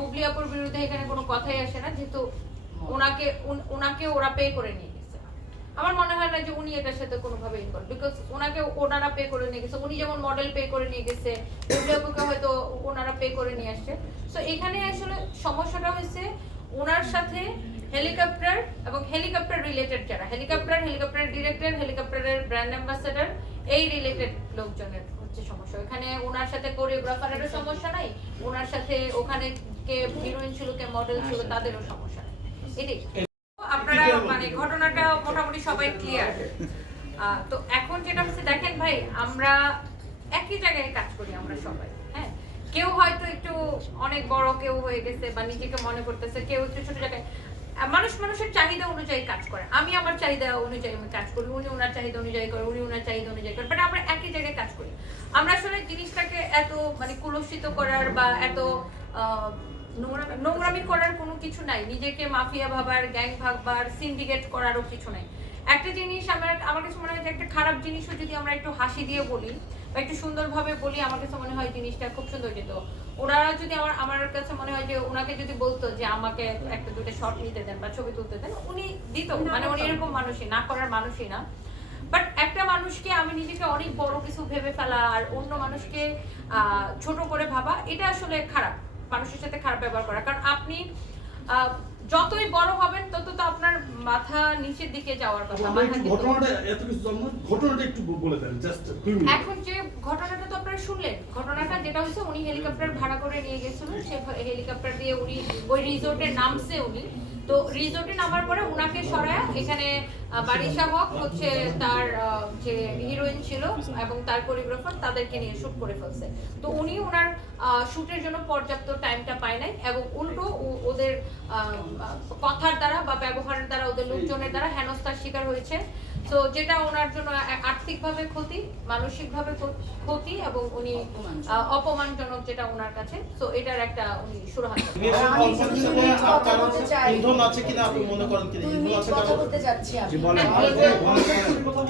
বুবলি আপুর বিরুদ্ধে এখানে কোনো কথাই আসে না, যেহেতু ওনাকে ওনাকে ওরা পে করে নিয়ে গেছে। আমার মনে হয় না যে উনি এটার সাথে কোনোভাবে ইনভলভ বিকজ ওনাকে ওনারা পে করে নিয়ে গেছে। উনি যেমন মডেল পে করে নিয়ে গেছে বুবলি আপুকে হয়তো ওনারা পে করে নিয়ে আসছে। সো এখানে আসলে সমস্যাটা হয়েছে ওনার সাথে হেলিকপ্টার এবং হেলিকপ্টার রিলেটেড যারা হেলিকপ্টার হেলিকপ্টার ডিরেক্টর হেলিকপ্টারের ব্র্যান্ড অ্যাম্বাসেডার এই রিলেটেড লোকজনের হচ্ছে সমস্যা। এখানে ওনার সাথে কোরিওগ্রাফারেরও সমস্যা নাই, ওনার সাথে ওখানে কে হিরোইন ছিল কে মডেল ছিল তাদেরও সমস্যা এটাই। আপনারা মানে ঘটনাটা মোটামুটি সবাই ক্লিয়ার তো এখন যেটা হচ্ছে দেখেন ভাই আমরা একই জায়গায় কাজ করি আমরা সবাই হ্যাঁ? কেউ হয়তো একটু অনেক বড় কেউ হয়ে গেছে বা নিজেকে মনে করতেছে কেউ একটু ছোট জায়গায়। মানুষ মানুষের চাহিদা অনুযায়ী কাজ করে। আমি আমার চাহিদা অনুযায়ী আমি কাজ করি উনি ওনার চাহিদা অনুযায়ী করে উনি ওনার চাহিদা অনুযায়ী করে। বাট আমরা একই জায়গায় কাজ করি। আমরা আসলে জিনিসটাকে এত মানে কুলসিত করার বা এত নোংরামি করার কোনো কিছু নাই। নিজেকে মাফিয়া ভাবার গ্যাং ভাববার সিন্ডিকেট করারও কিছু নাই। একটা জিনিস আমার আমার কাছে মনে হয় যে একটা খারাপ জিনিসও যদি আমরা একটু হাসি দিয়ে বলি বা একটু সুন্দরভাবে বলি আমার কাছে মনে হয় জিনিসটা খুব সুন্দর যেত ওনারা যদি আমার আমার কাছে মনে হয় যে ওনাকে যদি বলতো যে আমাকে একটা দুটো শট নিতে দেন বা ছবি তুলতে দেন উনি দিত। মানে উনি এরকম মানুষই না করার মানুষই না। বাট একটা মানুষকে আমি নিজেকে অনেক বড় কিছু ভেবে ফেলা আর অন্য মানুষকে আহ, ছোট করে ভাবা এটা আসলে খারাপ। মানুষের সাথে খারাপ ব্যবহার করা। কারণ আপনি যতই বড় হবেন তত তো আপনার মাথা নিচের দিকে যাওয়ার কথা ঘটনাটা এত কিছু জানব না। ঘটনাটা একটু বলে দেন জাস্ট এখন যে ঘটনাটা তো আপনারা শুনলেন ঘটনাটা যেটা হচ্ছে উনি হেলিকপ্টার ভাড়া করে নিয়ে গেছিলেন সে হেলিকপ্টার দিয়ে উনি ওই রিসোর্টে নামছে উনি। তো রিসোর্টে নামার পরে উনাকে সরায় এখানে বারিশা হক হচ্ছে তার যে হিরোইন ছিল এবং তার কোরিওগ্রাফার তাদেরকে নিয়ে শুট করে ফেলছে। তো উনি ওনার শুটের জন্য পর্যাপ্ত টাইমটা পায় নাই এবং উল্টো ওদের কথার দ্বারা বা ব্যবহারের দ্বারা ওদের লোকজনের দ্বারা হেনস্থার শিকার হয়েছে। তো যেটা ওনার জন্য আর্থিকভাবে ক্ষতি মানসিকভাবে ক্ষতি এবং উনি আহ, অপমানজনক যেটা ওনার কাছে। তো এটার একটা উনি সুরাহা। ইন্ধন আছে কিনা আপনি মনে করেন কিনা? ইন্ধন আছে কথা বলতে যাচ্ছি আমি।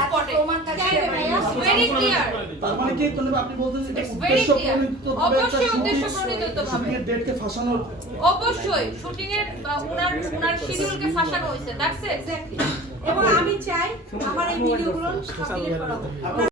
স্পটে। ভেরি ক্লিয়ার তার মানে কি? তাহলে আপনি উদ্দেশ্য অবশ্যই উদ্দেশ্য শুটিং- ডেটকে ফাঁসানোর অবশ্যই। শুটিং এর ওনার ওনার শিডিউলকে ফাঁসানো হয়েছে। দ্যাটস ইট এবং আমি চাই আমার এই ভিডিওগুলো সাবমিট করা।